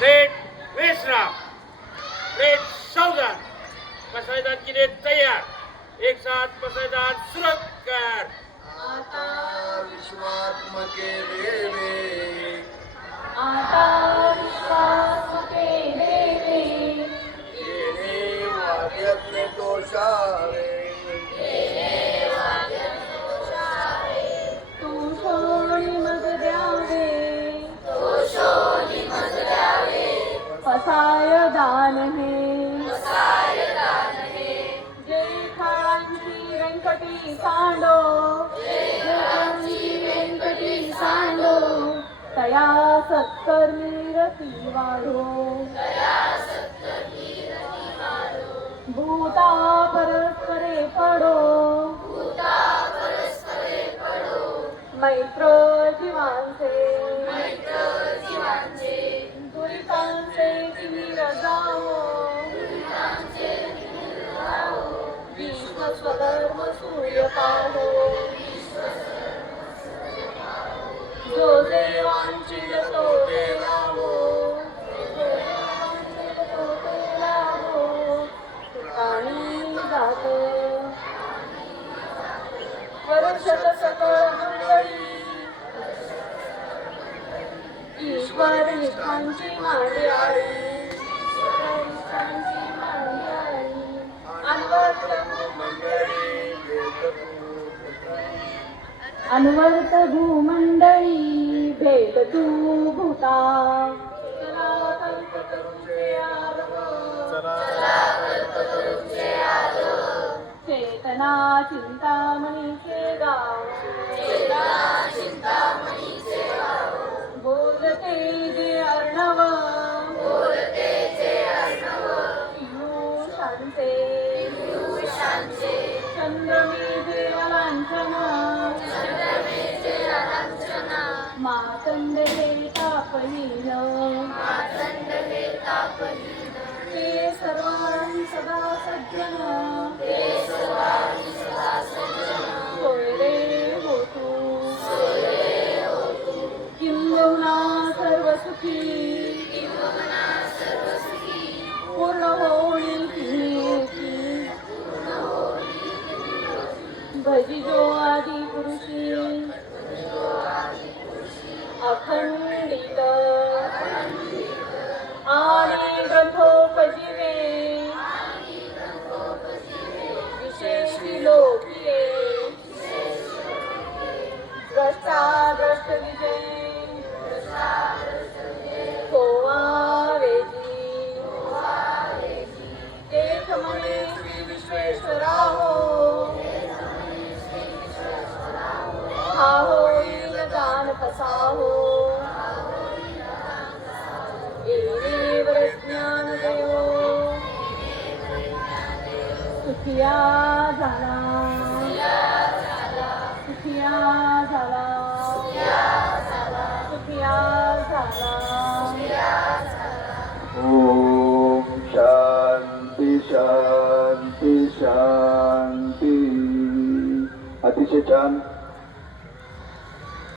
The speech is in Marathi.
रेड विश्राम, रेड सावधान, पसायदान के लिए तैयार, एक साथ पसायदान सुरत कर। आता विश्वात्मके देवे, आता विश्वात्मके देवे, येणे वाद्यज्ञ तोषावे, तू शोणी मग द्यावे, पसाय दान हे, जय खांची व्यंकटी सांडो, व्यंकटी सांडो, तया सत्कर्मी रती वाढो, भूता परस्परे पडो, मैत्र जीवांचे, दुरितांचे तिमिर जावो, विश्व स्वधर्म सूर्य पाहो, जो देवांची तो देवावो, ठिकाणी जात वर्षत सकळ मंडळी, ईश्वर निष्ठांची मांड्याळी, अन्वर्त भूमंडळी भेट तू भूता, चला कल्प करूचे आरव, चेतना चिंतामणीचे गाव, बोलते जे अर्णव, पियुषांचे, चंद्रमी जे अलांछना, मातंड हे तापहीन, ते सर्वां सदा सज्जन, सोयरे हो तू, किंबहुना सर्व सुखी, पूर्ण होईल की, भजिजो आदि पुरुषी, अखंडित आणि ग्रंथोपजीवे, विशेषी लोकिये, द्रष्टा द्रष्ट विजय, कोवावेजी, तेथ म्हणे श्री विश्वेश्वराहो, हा होईल दान कसा हो, येणेवर ज्ञान देवो, सुखिया झाला, सुखिया झाला, सुखिया झाला. ओम शांती शांती शांती. अतिशय छान